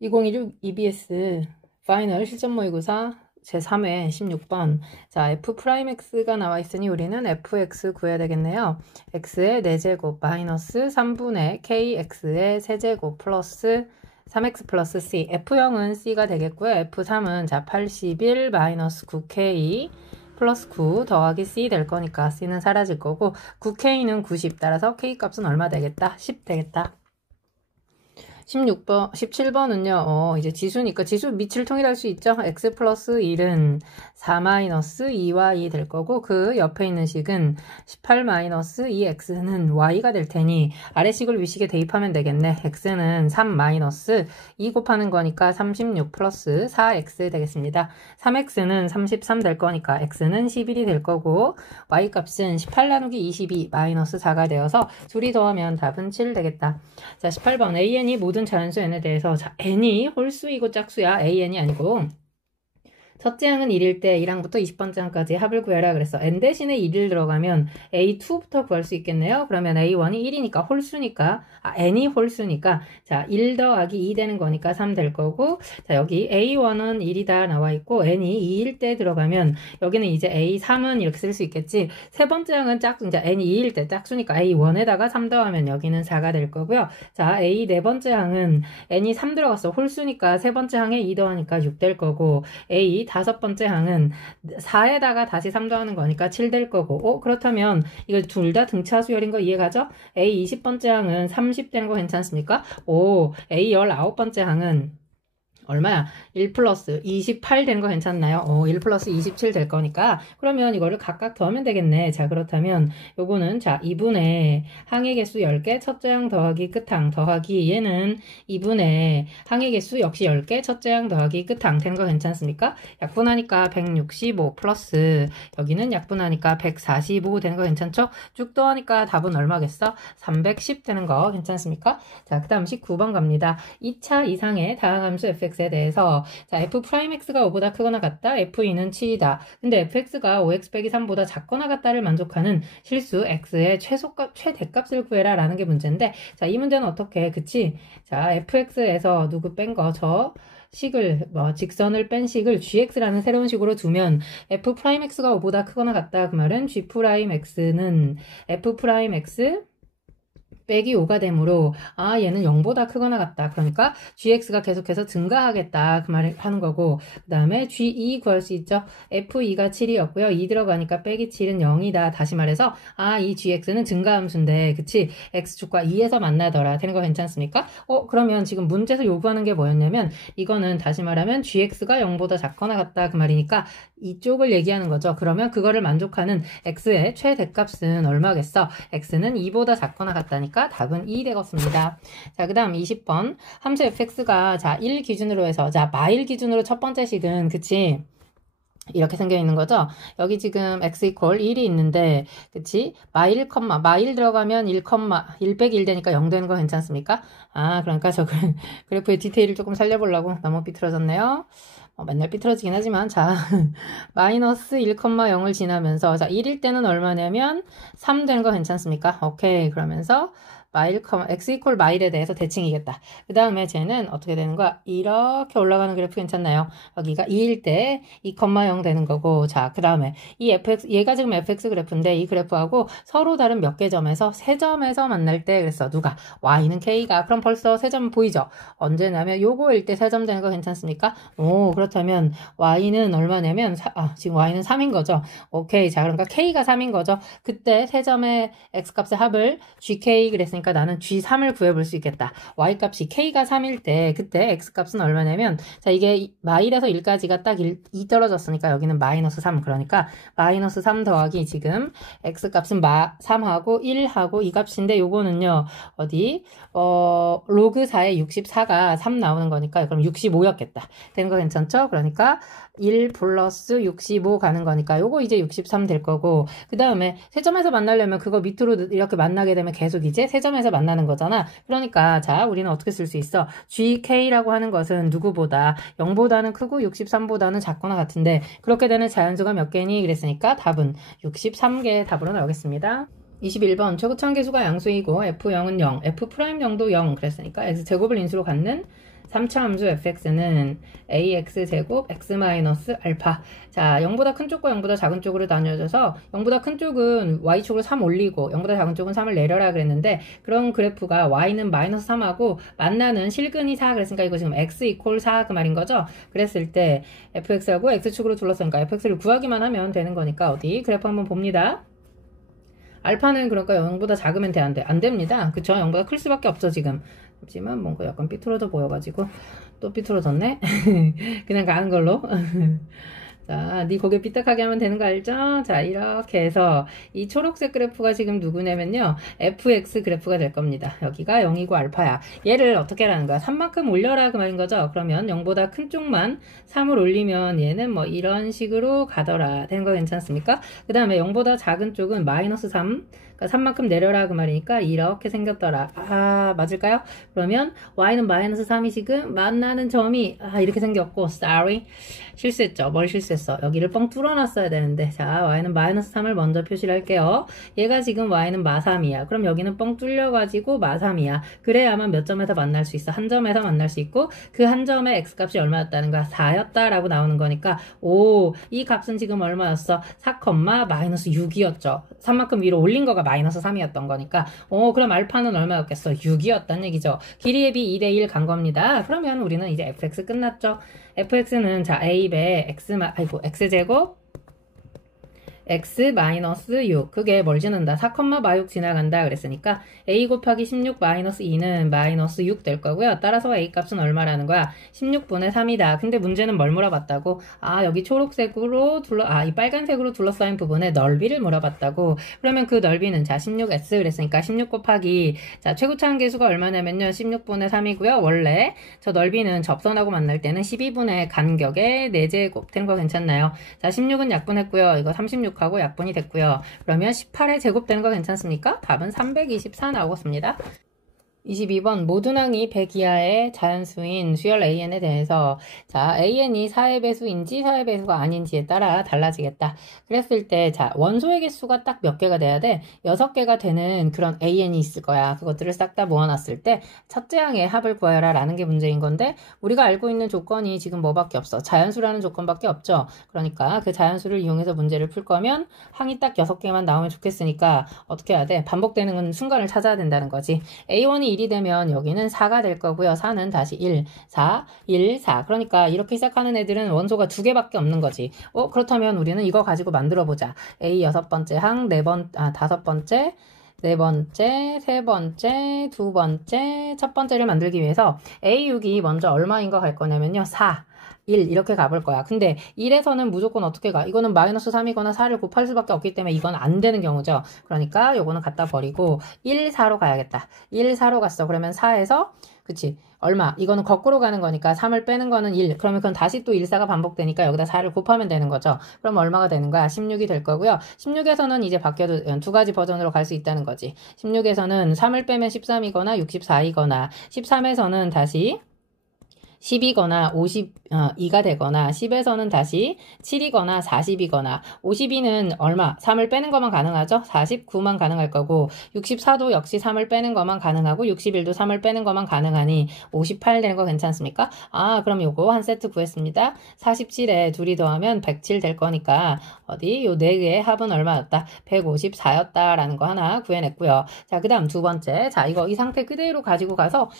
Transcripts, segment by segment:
2016 EBS 파이널 실전 모의고사 제3회 16번. 자, F'X가 나와 있으니 우리는 fx 구해야 되겠네요. x의 4제곱 마이너스 3분의 kx의 세제곱 플러스 3x 플러스 c. F0은 c가 되겠고요. F3은 자 81 마이너스 9k 플러스 9 더하기 c 될 거니까 c는 사라질 거고 9k는 90. 따라서 k 값은 얼마 되겠다? 10 되겠다. 17번은요, 이제 지수니까 지수 밑을 통일할 수 있죠? x 플러스 1은 4 마이너스 2y 될 거고, 그 옆에 있는 식은 18 마이너스 2x는 y가 될 테니, 아래식을 위식에 대입하면 되겠네. x는 3 마이너스 2 곱하는 거니까 36 플러스 4x 되겠습니다. 3x는 33 될 거니까 x는 11이 될 거고, y 값은 18 나누기 22 마이너스 4가 되어서 둘이 더하면 답은 7 되겠다. 자, 18번 an이 모든 자연수 n에 대해서 자, n이 홀수이고 짝수야. an이 아니고 첫째 항은 1일 때 1항부터 20번째 항까지 합을 구해라 그랬어. n 대신에 1을 들어가면 a2부터 구할 수 있겠네요. 그러면 a1이 1이니까 홀수니까 n이 홀수니까 자 1 더하기 2 되는 거니까 3 될 거고 자 여기 a1은 1이다 나와 있고 n이 2일 때 들어가면 여기는 이제 a3은 이렇게 쓸 수 있겠지. 세 번째 항은 짝수 이제 n이 2일 때 짝수니까 a1에다가 3 더하면 여기는 4가 될 거고요. 자 a 네 번째 항은 n이 3 들어갔어. 홀수니까 세 번째 항에 2 더하니까 6 될 거고 a 다섯 번째 항은 4에다가 다시 3 더하는 거니까 7 될 거고 그렇다면 이거 둘 다 등차 수열인 거 이해가죠? A 20번째 항은 30 되는 거 괜찮습니까? A 19번째 항은 얼마야? 1 플러스 28 되는 거 괜찮나요? 1 플러스 27 될 거니까 그러면 이거를 각각 더하면 되겠네. 자 그렇다면 요거는 자 2분의 항의 개수 10개 첫째 항 더하기 끝항 더하기 얘는 2분의 항의 개수 역시 10개 첫째 항 더하기 끝항 되는 거 괜찮습니까? 약분하니까 165 플러스 여기는 약분하니까 145 되는 거 괜찮죠? 쭉 더하니까 답은 얼마겠어? 310 되는 거 괜찮습니까? 자 그 다음 19번 갑니다. 2차 이상의 다항함수 fx에 대해서 자 f'x가 5보다 크거나 같다. f는 7이다. 근데 fx가 5x 빼기 3보다 작거나 같다를 만족하는 실수 x의 최대값을 구해라 라는 게 문제인데 자 이 문제는 어떻게 해? 그치? 자 fx에서 누구 뺀 거 저 식을 직선을 뺀 식을 gx라는 새로운 식으로 두면 f'x가 5보다 크거나 같다. 그 말은 g'x는 f'x 빼기 5가 되므로 얘는 0보다 크거나 같다. 그러니까 gx가 계속해서 증가하겠다. 그 말을 하는 거고 그 다음에 g2 구할 수 있죠. f2가 7이었고요. 2 들어가니까 빼기 7은 0이다. 다시 말해서 이 gx는 증가함수인데 그치? x축과 2에서 만나더라. 되는 거 괜찮습니까? 그러면 지금 문제에서 요구하는 게 뭐였냐면 이거는 다시 말하면 gx가 0보다 작거나 같다. 그 말이니까 이쪽을 얘기하는 거죠. 그러면 그거를 만족하는 x의 최대값은 얼마겠어? x는 2보다 작거나 같다니까 답은 2 되겠습니다. 자, 그 다음 20번. 함수 fx가 자, 1 기준으로 해서 자, 마일 기준으로 첫 번째 식은 그치? 이렇게 생겨 있는 거죠. 여기 지금 x 이퀄 1이 있는데 그치? 마일 들어가면 1, 1 빼기 1 되니까 0 되는 거 괜찮습니까? 그러니까 저 그래프의 디테일을 조금 살려보려고 너무 삐뚤어졌네요. 맨날 삐뚤어지긴 하지만 자 마이너스 1,0을 지나면서 자 1일 때는 얼마냐면 3 되는 거 괜찮습니까? 오케이 그러면서 x 이퀄 마일에 대해서 대칭이겠다. 그 다음에 쟤는 어떻게 되는 거야? 이렇게 올라가는 그래프 괜찮나요? 여기가 2일 때 2,0 되는 거고 자 그 다음에 이 fx 얘가 지금 fx 그래프인데 이 그래프하고 서로 다른 몇 개 점에서 세 점에서 만날 때 그랬어. 누가? y는 k가 그럼 벌써 세 점 보이죠? 언제냐면 요거일 때 세 점 되는 거 괜찮습니까? 그렇다면 y는 얼마냐면 지금 y는 3인 거죠. 오케이 자 그러니까 k가 3인 거죠. 그때 세 점의 x값의 합을 gk 그랬으니까 나는 G3을 구해볼 수 있겠다. Y값이 K가 3일 때 그때 X값은 얼마냐면 자 이게 마일에서 1까지가 딱 2 떨어졌으니까 여기는 마이너스 3 그러니까 마이너스 3 더하기 지금 X값은 3하고 1하고 이 값인데 요거는요 어디 로그 4에 64가 3 나오는 거니까 그럼 65였겠다. 되는 거 괜찮죠? 그러니까 1 플러스 65 가는 거니까 요거 이제 63 될 거고 그 다음에 세 점에서 만나려면 그거 밑으로 이렇게 만나게 되면 계속 이제 세 점에서 만나는 거잖아. 그러니까 자 우리는 어떻게 쓸 수 있어? GK라고 하는 것은 누구보다 0보다는 크고 63보다는 작거나 같은데 그렇게 되는 자연수가 몇 개니? 그랬으니까 답은 63개 답으로 나오겠습니다. 21번 최고차항계수가 양수이고 F0은 0, F'영도 0 그랬으니까 X제곱을 인수로 갖는 3차 함수 fx는 ax제곱 x 마이너스 알파. 자, 0보다 큰 쪽과 0보다 작은 쪽으로 나뉘어져서 0보다 큰 쪽은 y축으로 3 올리고 0보다 작은 쪽은 3을 내려라 그랬는데, 그런 그래프가 y는 마이너스 3하고 만나는 실근이 4 그랬으니까 이거 지금 x 이퀄 4 그 말인 거죠. 그랬을 때 fx하고 x축으로 둘러싸니까 fx를 구하기만 하면 되는 거니까 어디 그래프 한번 봅니다. 알파는 그러니까 0보다 작으면 돼, 안 됩니다. 그쵸? 0보다 클 수밖에 없죠, 지금. 잠시만, 뭔가 약간 삐뚤어져 보여가지고. 또 삐뚤어졌네? 그냥 가는 걸로. 자, 네 고개 삐딱하게 하면 되는 거 알죠? 자, 이렇게 해서 이 초록색 그래프가 지금 누구냐면요, fx 그래프가 될 겁니다. 여기가 0이고 알파야. 얘를 어떻게 하라는 거야? 3만큼 올려라 그 말인 거죠? 그러면 0보다 큰 쪽만 3을 올리면 얘는 뭐 이런 식으로 가더라. 되는 거 괜찮습니까? 그 다음에 0보다 작은 쪽은 마이너스 3, 그러니까 3만큼 내려라 그 말이니까 이렇게 생겼더라. 아, 맞을까요? 그러면 y는 마이너스 3이 지금 만나는 점이 이렇게 생겼고, sorry, 실수했죠. 뭘 실수했어? 여기를 뻥 뚫어놨어야 되는데, 자, y는 마이너스 3을 먼저 표시를 할게요. 얘가 지금 y는 마3이야. 그럼 여기는 뻥 뚫려가지고 마3이야. 그래야만 몇 점에서 만날 수 있어? 한 점에서 만날 수 있고, 그 한 점의 x값이 얼마였다는 거야? 4였다라고 나오는 거니까, 오, 이 값은 지금 얼마였어? 4, 마이너스 6이었죠. 3만큼 위로 올린 거가 마이너스 3이었던 거니까, 그럼 알파는 얼마였겠어? 6이었단 얘기죠. 길이의 비 2대1 간 겁니다. 그러면 우리는 이제 fx 끝났죠. fx는 자, a배 x제곱 x 마이너스 6, 그게 뭘 지는다? 4, 마6 지나간다 그랬으니까 a 곱하기 16 마이너스 2는 마이너스 6 될 거고요. 따라서 a 값은 얼마라는 거야? 16분의 3이다. 근데 문제는 뭘 물어봤다고? 여기 초록색으로 이 빨간색으로 둘러싸인 부분의 넓이를 물어봤다고. 그러면 그 넓이는 자, 16s 그랬으니까 16 곱하기, 자, 최고차항 계수가 얼마냐면요, 16분의 3이고요. 원래 저 넓이는 접선하고 만날 때는 12분의 간격의 4제곱 되는 거 괜찮나요? 자, 16은 약분했고요. 이거 36 하고 약분이 됐고요. 그러면 18의 제곱되는 거 괜찮습니까? 답은 324 나오겠습니다. 22번 모dun항이 100 이하의 자연수인 수열 AN에 대해서, 자, AN이 4의 배수인지 4의 배수가 아닌지에 따라 달라지겠다. 그랬을 때, 자, 원소의 개수가 딱 몇 개가 돼야 돼? 6개가 되는 그런 AN이 있을 거야. 그것들을 싹 다 모아놨을 때 첫째 항의 합을 구하여라 라는 게 문제인 건데, 우리가 알고 있는 조건이 지금 뭐밖에 없어? 자연수라는 조건밖에 없죠. 그러니까 그 자연수를 이용해서 문제를 풀 거면 항이 딱 6개만 나오면 좋겠으니까 어떻게 해야 돼? 반복되는 순간을 찾아야 된다는 거지. A1이 1이 되면 여기는 4가 될 거고요. 4는 다시 1, 4, 1, 4. 그러니까 이렇게 시작하는 애들은 원소가 2개밖에 없는 거지. 그렇다면 우리는 이거 가지고 만들어 보자. A 6번째 항, 5번째, 네 번째, 세 번째, 두 번째, 첫 번째를 만들기 위해서 A6이 먼저 얼마인 거 갈 거냐면요, 4. 1 이렇게 가볼 거야. 근데 1에서는 무조건 어떻게 가? 이거는 마이너스 3이거나 4를 곱할 수밖에 없기 때문에 이건 안 되는 경우죠. 그러니까 요거는 갖다 버리고 1, 4로 가야겠다. 1, 4로 갔어. 그러면 4에서 그치? 얼마? 이거는 거꾸로 가는 거니까 3을 빼는 거는 1. 그러면 그건 다시 또 1, 4가 반복되니까 여기다 4를 곱하면 되는 거죠. 그럼 얼마가 되는 거야? 16이 될 거고요. 16에서는 이제 바뀌어도 두 가지 버전으로 갈 수 있다는 거지. 16에서는 3을 빼면 13이거나 64이거나 13에서는 다시 10이거나 52가 되거나 10에서는 다시 7이거나 40이거나 52는 얼마? 3을 빼는 것만 가능하죠? 49만 가능할 거고 64도 역시 3을 빼는 것만 가능하고 61도 3을 빼는 것만 가능하니 58 되는 거 괜찮습니까? 그럼 요거 한 세트 구했습니다. 47에 둘이 더하면 107 될 거니까 어디 요 4개의 합은 얼마였다? 154였다라는 거 하나 구해냈고요. 자, 그 다음 두 번째. 자, 이거 이 상태 그대로 가지고 가서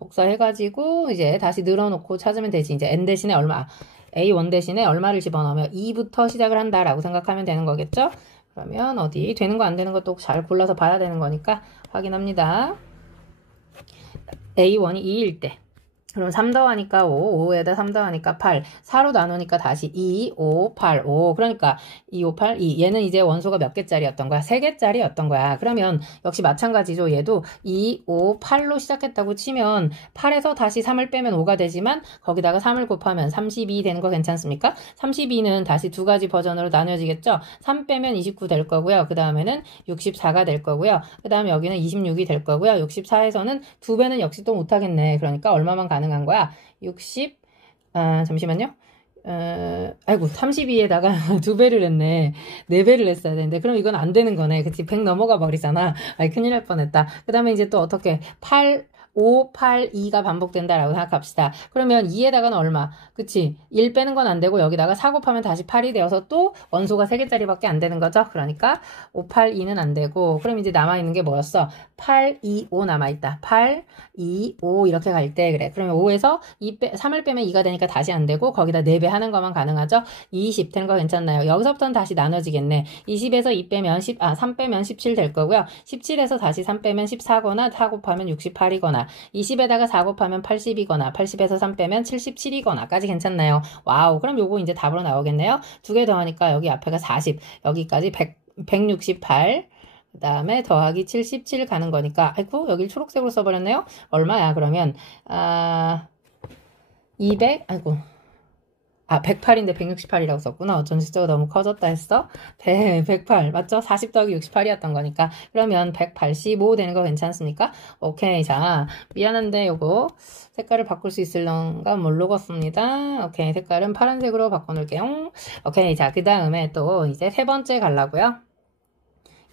복사해가지고 이제 다시 늘어놓고 찾으면 되지. 이제 n 대신에 얼마, a1 대신에 얼마를 집어넣으면 2부터 시작을 한다라고 생각하면 되는 거겠죠? 그러면 어디 되는 거 안 되는 것도 잘 골라서 봐야 되는 거니까 확인합니다. a1이 2일 때, 그럼 3 더하니까 5, 5에다 3 더하니까 8, 4로 나누니까 다시 2, 5, 8, 5. 그러니까 2, 5, 8, 2. 얘는 이제 원소가 몇 개짜리였던 거야? 3개짜리였던 거야. 그러면 역시 마찬가지죠. 얘도 2, 5, 8로 시작했다고 치면 8에서 다시 3을 빼면 5가 되지만 거기다가 3을 곱하면 32 되는 거 괜찮습니까? 32는 다시 두 가지 버전으로 나뉘어지겠죠? 3 빼면 29 될 거고요. 그 다음에는 64가 될 거고요. 그 다음에 여기는 26이 될 거고요. 64에서는 2배는 역시 또 못하겠네. 그러니까 얼마만 가능한 거야? 60, 잠시만요. 아이고, 32에다가 2배를 했네. 4배를 했어야 되는데, 그럼 이건 안 되는 거네. 그치? 100 넘어가 버리잖아. 큰일 날 뻔했다. 그 다음에 이제 또 어떻게, 8, 5, 8, 2가 반복된다라고 생각합시다. 그러면 2에다가는 얼마? 그치? 1 빼는 건 안 되고 여기다가 4 곱하면 다시 8이 되어서 또 원소가 3개짜리밖에 안 되는 거죠. 그러니까 5, 8, 2는 안 되고 그럼 이제 남아있는 게 뭐였어? 8, 2, 5 남아있다. 8, 2, 5 이렇게 갈 때 그래. 그러면 5에서 3을 빼면 2가 되니까 다시 안 되고 거기다 4배 하는 것만 가능하죠. 20 되는 거 괜찮나요? 여기서부터는 다시 나눠지겠네. 20에서 2 빼면 3 빼면 17 될 거고요. 17에서 다시 3 빼면 14거나 4 곱하면 68이거나 20에다가 4 곱하면 80이거나 80에서 3 빼면 77이거나 까지 괜찮나요? 와우. 그럼 요거 이제 답으로 나오겠네요. 두 개 더하니까 여기 앞에가 40, 여기까지 168, 그 다음에 더하기 77 가는 거니까 아이고 여길 초록색으로 써버렸네요. 얼마야 그러면 200 아이고 108인데 168이라고 썼구나. 어쩐지 숫자가 너무 커졌다 했어. 108 맞죠? 40 더하기 68이었던 거니까 그러면 185 되는 거 괜찮습니까? 오케이. 자, 미안한데 요거 색깔을 바꿀 수 있을런가 모르겠습니다. 오케이. 색깔은 파란색으로 바꿔놓을게요. 오케이. 자, 그 다음에 또 이제 세 번째 가려고요.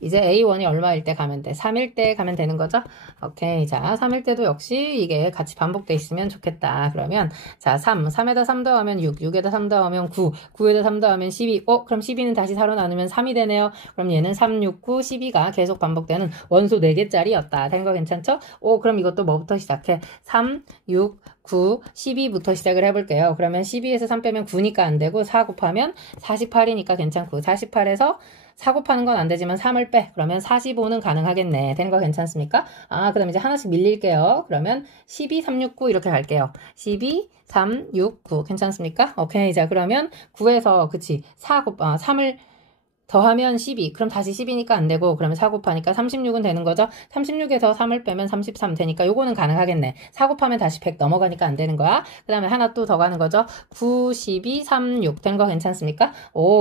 이제 A1이 얼마일 때 가면 돼? 3일 때 가면 되는 거죠? 오케이. 자, 3일 때도 역시 이게 같이 반복돼 있으면 좋겠다. 그러면, 자, 3에다 3 더하면 6, 6에다 3 더하면 9, 9에다 3 더하면 12. 그럼 12는 다시 4로 나누면 3이 되네요. 그럼 얘는 3, 6, 9, 12가 계속 반복되는 원소 4개짜리였다. 된 거 괜찮죠? 그럼 이것도 뭐부터 시작해? 3, 6, 9, 12부터 시작을 해볼게요. 그러면 12에서 3 빼면 9니까 안 되고 4 곱하면 48이니까 괜찮고 48에서 4 곱하는 건 안 되지만 3을 빼. 그러면 45는 가능하겠네. 되는 거 괜찮습니까? 그 다음 이제 하나씩 밀릴게요. 그러면 12, 3, 6, 9 이렇게 갈게요. 12, 3, 6, 9 괜찮습니까? 오케이. 자, 그러면 9에서 그치 3을 더하면 12. 그럼 다시 10이니까 안 되고 그러면 4 곱하니까 36은 되는 거죠. 36에서 3을 빼면 33 되니까 요거는 가능하겠네. 4 곱하면 다시 100 넘어가니까 안 되는 거야. 그 다음에 하나 또 더 가는 거죠. 9, 12, 3, 6 된 거 괜찮습니까?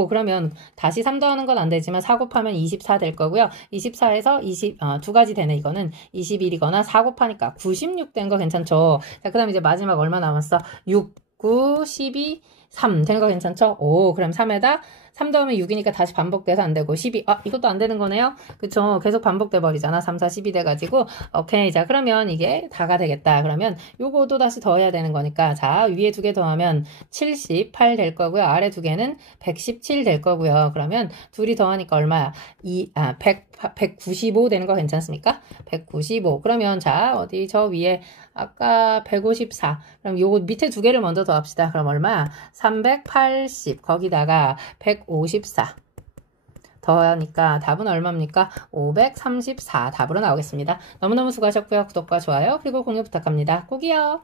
그러면 다시 3 더하는 건 안 되지만 4 곱하면 24 될 거고요. 24에서 두 가지 되네. 이거는 21이거나 4 곱하니까 96 된 거 괜찮죠. 자, 그 다음에 이제 마지막 얼마 남았어? 6, 9, 12, 3 되는 거 괜찮죠? 그럼 3에다 3 더하면 6이니까 다시 반복돼서 안 되고 12. 이것도 안 되는 거네요. 그쵸? 계속 반복돼 버리잖아. 3, 4, 12 돼가지고. 오케이. 자, 그러면 이게 다가 되겠다. 그러면 요거도 다시 더해야 되는 거니까. 자, 위에 두 개 더하면 78 될 거고요. 아래 두 개는 117 될 거고요. 그러면 둘이 더하니까 얼마야? 195 되는 거 괜찮습니까? 195. 그러면 자, 어디 저 위에 아까 154. 그럼 요거 밑에 두 개를 먼저 더합시다. 그럼 얼마야? 380. 거기다가 154. 더하니까 답은 얼마입니까? 534 답으로 나오겠습니다. 너무너무 수고하셨고요. 구독과 좋아요 그리고 공유 부탁합니다. 꼭이요.